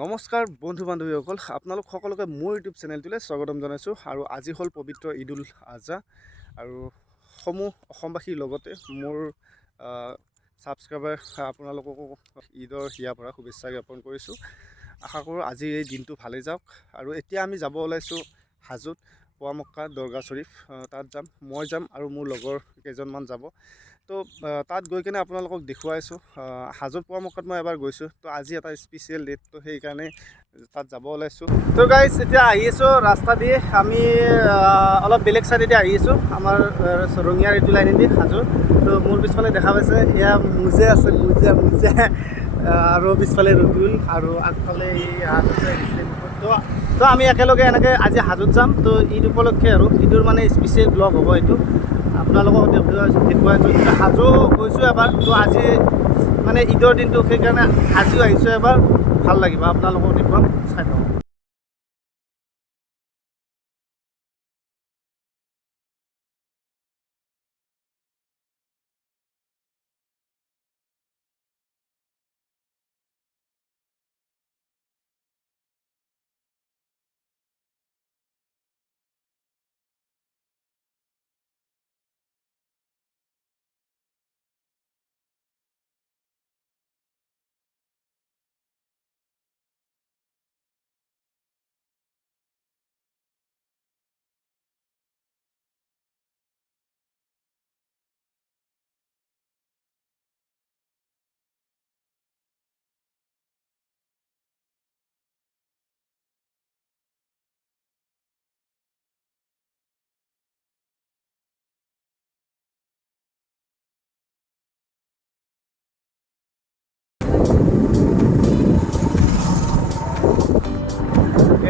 নমস্কাৰ বন্ধু বান্ধৱীসকল, আপোনালোক সকলোকে মোৰ ইউটিউব চেনেলটোলৈ স্বাগতম জনাইছোঁ। আৰু আজি হ'ল পবিত্ৰ ঈদ উল আজহা আৰু সমূহ অসমবাসীৰ লগতে মোৰ ছাবস্ক্ৰাইবাৰ আপোনালোককো ঈদৰ হিয়াৰ পৰা শুভেচ্ছা জ্ঞাপন কৰিছোঁ। আশা কৰোঁ আজি এই দিনটো ভালেই যাওক। আৰু এতিয়া আমি যাব ওলাইছোঁ হাজোত, পোৱামক্কা দৰগাহ শ্বৰীফ। তাত যাম, মই যাম আৰু মোৰ লগৰ কেইজনমান যাব। তো তাত গৈ কিনে আপোনালোকক দেখুৱাইছোঁ। হাজোত পোৱামক্কাত মই এবাৰ গৈছোঁ, তো আজি এটা স্পেচিয়েল ডেট, তো সেইকাৰণে তাত যাব ওলাইছোঁ। তো গাইজ এতিয়া আহি আছোঁ ৰাস্তা দি, আমি অলপ বেলেগ চাইডেদি আহি আছোঁ, আমাৰ ৰঙিয়াৰ এইটো লাইনেদি হাজোৰ। তো মোৰ পিছফালে দেখা পাইছে এয়া মুজে আছে, মুজে আৰু পিছফালে ৰবিউল আৰু আগফালে এই তো আমি একেলগে এনেকৈ আজি হাজোত যাম। তো ঈদ উপলক্ষে আৰু ঈদৰ মানে স্পেচিয়েল ব্লগ হ'ব এইটো, আপোনালোকক দেখুৱাইছোঁ। হাজো গৈছোঁ এবাৰ, তো আজি মানে ঈদৰ দিনটো, সেইকাৰণে আজিও আহিছোঁ এবাৰ, ভাল লাগিব। আপোনালোকক দেখুৱাম, চাই পাব।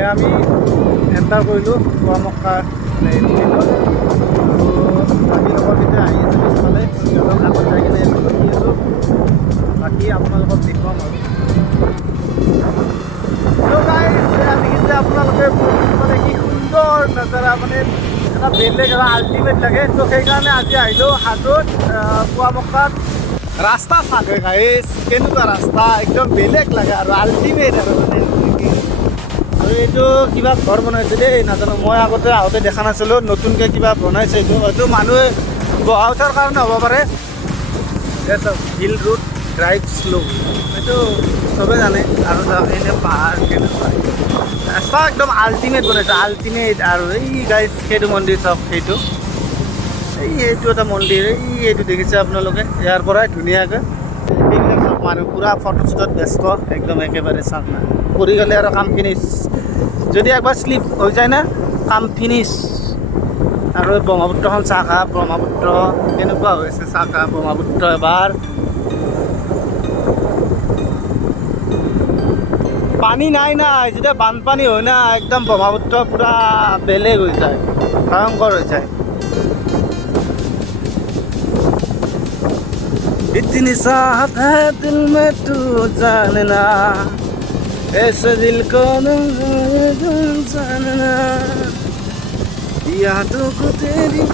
এয়া আমি এণ্টাৰ কৰিলোঁ পোৱামক্কা মানে ট্ৰেইনত, আৰু বাকী লগৰকেইটা আহি আছে পিছফালে, সিহঁতক আগত যাই কিনে এখন ৰখি আছোঁ। বাকী আপোনালোকক দেখুৱাম আৰু। দেখিছে আপোনালোকে মানে কি সুন্দৰ নাজাৰা, মানে এটা বেলেগ এটা আল্টিমেট লাগে। তো সেইকাৰণে আজি আহিলোঁ হাজোত পোৱামক্কাত। ৰাস্তা চাগে গাইজ, কেনেকুৱা ৰাস্তা, একদম বেলেগ লাগে আৰু আল্টিমেট আৰু মানে। আৰু এইটো কিবা ঘৰ বনাইছে দেই, নাজানো, মই আগতে আহোঁতে দেখা নাছিলোঁ, নতুনকৈ কিবা বনাইছে। এইটো হয়তো মানুহে বহা উঠাৰ কাৰণে হ'ব পাৰে। হিল ৰোড ড্ৰাইভ শ্ল', এইটো চবেই জানে। আৰু এনে পাহাৰ কেনেকুৱা ৰাস্তা, একদম আল্টিমেট বনাইছে, আল্টিমেট। আৰু এই গাইজ সেইটো মন্দিৰ চাওক, এইটো এটা মন্দিৰ, এইটো দেখিছে আপোনালোকে, ইয়াৰ পৰাই ধুনীয়াকৈ এইবিলাক চব মানুহ পূৰা ফটোশ্বুটত ব্যস্ত, একদম একেবাৰে চাওক না। কৰি গ'লে আৰু কাম ফিনিছ, যদি একবাৰ শ্লিপ হৈ যায় না, কাম ফিনিছ। আৰু ব্ৰহ্মপুত্ৰখন চাকা, ব্ৰহ্মপুত্ৰ কেনেকুৱা হৈছে, চাকা ব্ৰহ্মপুত্ৰ এবাৰ। পানী নাই, যেতিয়া বানপানী হয় না, একদম ব্ৰহ্মপুত্ৰ পূৰা বেলেগ হৈ যায়, ভয়ংকৰ হৈ যায়। इतनी चाहत है दिल में तू जानना, ऐसे दिल को जानना, यादों को तेरी।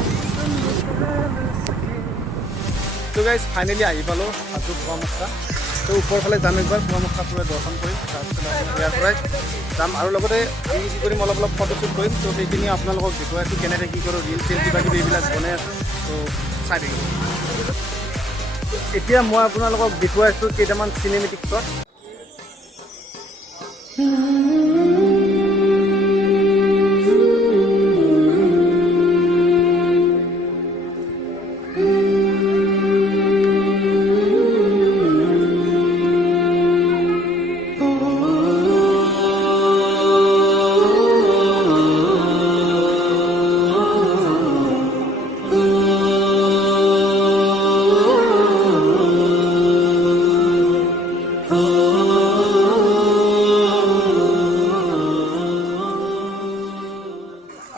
তো গাইজ ফাইনেলি আহি পালোঁ হাজো পোৱামক্কা। তো ওপৰফালে যাম, একবাৰ পোৱামক্কা পূৰা দৰ্শন কৰিম, তাৰপিছত ইয়াৰ পৰাই যাম। আৰু লগতে কি কৰিম, অলপ ফটোশ্বুট কৰিম। তো সেইখিনি আপোনালোকক দেখুৱাইছোঁ, কেনেকৈ কি কৰোঁ, ৰিল চিল কিবা কিবি এইবিলাক বনাই আছোঁ। তো চাই থাকিব। এতিয়া মই আপোনালোকক দেখুৱাইছোঁ কেইটামান চিনেমেটিক শ্বট।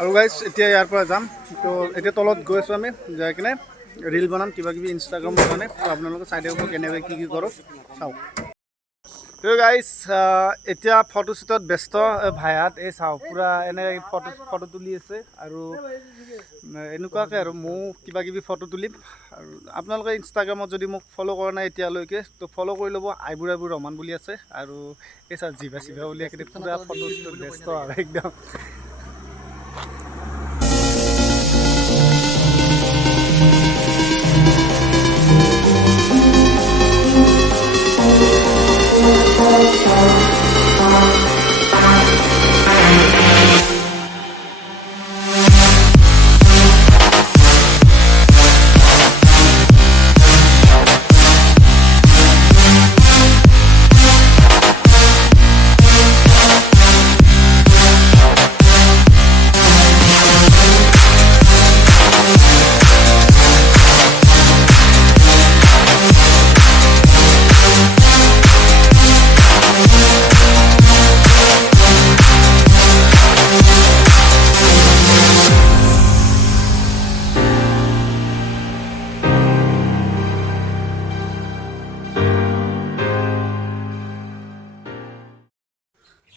আৰু গাইজ এতিয়া ইয়াৰ পৰা যাম। তো এতিয়া তলত গৈ আছোঁ আমি, যাই কিনে ৰিল বনাম কিবা কিবি ইনষ্টাগ্ৰামৰ কাৰণে। তো আপোনালোকে চাই থাকিব কেনেকৈ কি কৰোঁ, চাওক। তো গাইজ এতিয়া ফটোশ্বুটত ব্যস্ত ভাইহাত এই চাওঁ পূৰা এনে ফটো তুলি আছে আৰু এনেকুৱাকৈ আৰু ময়ো কিবা কিবি ফটো তুলিম আৰু আপোনালোকে ইনষ্টাগ্ৰামত যদি মোক ফ'ল' কৰা নাই এতিয়ালৈকে তো ফ'ল' কৰি ল'ব আইবুৰ ৰহমান বুলি আছে আৰু এই চাওঁ জিভা চিভা উলিয়াই কিনে পূৰা ফটোশ্বুটত ব্যস্ত আৰু একদম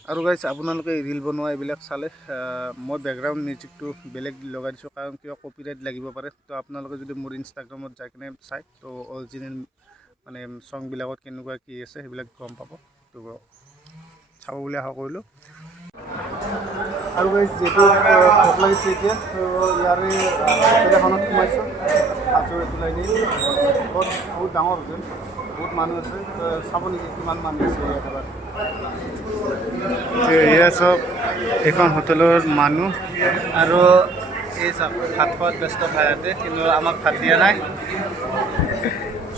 আৰু গাইজ আপোনালোকে ৰিল বনোৱা এইবিলাক চালে মই বেকগ্ৰাউণ্ড মিউজিকটো বেলেগ লগাই দিছোঁ কাৰণ কিয় কপিৰাইট লাগিব পাৰে তো আপোনালোকে যদি মোৰ ইনষ্টাগ্ৰামত যাই কিনে চাই তো অৰিজিনেল মানে ছংবিলাকত কেনেকুৱা কি আছে সেইবিলাক গম পাব তো চাব বুলি আশা কৰিলোঁ আৰু গাইজ যিহেতু ভোক লাগিছে এতিয়া তো ইয়াৰে হোটেলখনত সোমাইছোঁ হাজোৰ ওলাই নি বহুত ডাঙৰ হোটেল বহুত মানুহ আছে তো চাব নেকি কিমান মানুহ আছে ইয়াত এবাৰ এয়া চব এইখন হোটেলৰ মানুহ আৰু এই চব ভাত খোৱাত ব্যস্ত ভাইহাতে কিন্তু আমাক ভাত দিয়া নাই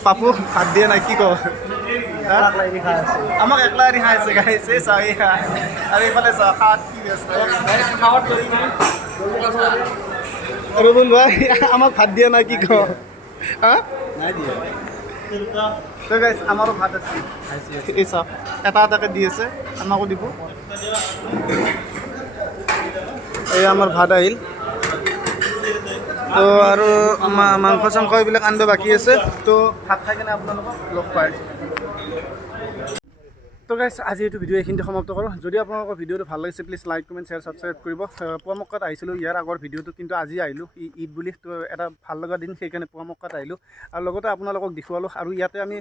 পাপু ভাত দিয়া নাই কি কওঁ আমাক একলা এৰি খাই আছে গাইছে চাওঁ এই খা আৰু এইফালে চাওঁ খাৱাত কি ব্যস্ত আৰু বোল ভাই আমাক ভাত দিয়া নাই কি কওঁ হা নাই দিয়া তো গাইছ আমাৰো ভাত আছে এই চাওক এটা এটাকৈ দি আছে আমাকো দিব এই আমাৰ ভাত আহিল তো আৰু মাংস চাংস এইবিলাক আনিব বাকী আছে তো ভাত খাই কিনে আপোনালোকক লগ পাই আছোঁ তো গাইছ আজি এইটো ভিডিঅ' এইখিনিতে সমাপ্ত কৰোঁ যদি আপোনালোকৰ ভিডিঅ'টো ভাল লাগিছে please like comment share subscribe কৰিব পুৱামক্কাত আহিছিলোঁ ইয়াৰ আগৰ ভিডিঅ'টো কিন্তু আজি আহিলোঁ ঈদ বুলি তো এটা ভাল লগা দিন সেইকাৰণে পুৱামক্কাত আহিলোঁ আৰু লগতে আপোনালোকক দেখুৱালোঁ আৰু ইয়াতে আমি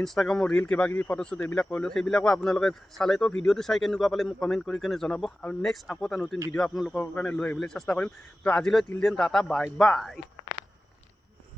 ইনষ্টাগ্ৰামৰ ৰিল কিবা কিবি ফটোশ্বুট এইবিলাক কৰিলোঁ সেইবিলাকো আপোনালোকে চালে তো ভিডিঅ'টো চাই কেনেকুৱা পালে মোক কমেণ্ট কৰি কিনে জনাব আৰু নেক্সট আকৌ এটা নতুন ভিডিঅ' আপোনালোকৰ কাৰণে লৈ আহিবলৈ চেষ্টা কৰিম তো আজিলৈ till then tata bye bye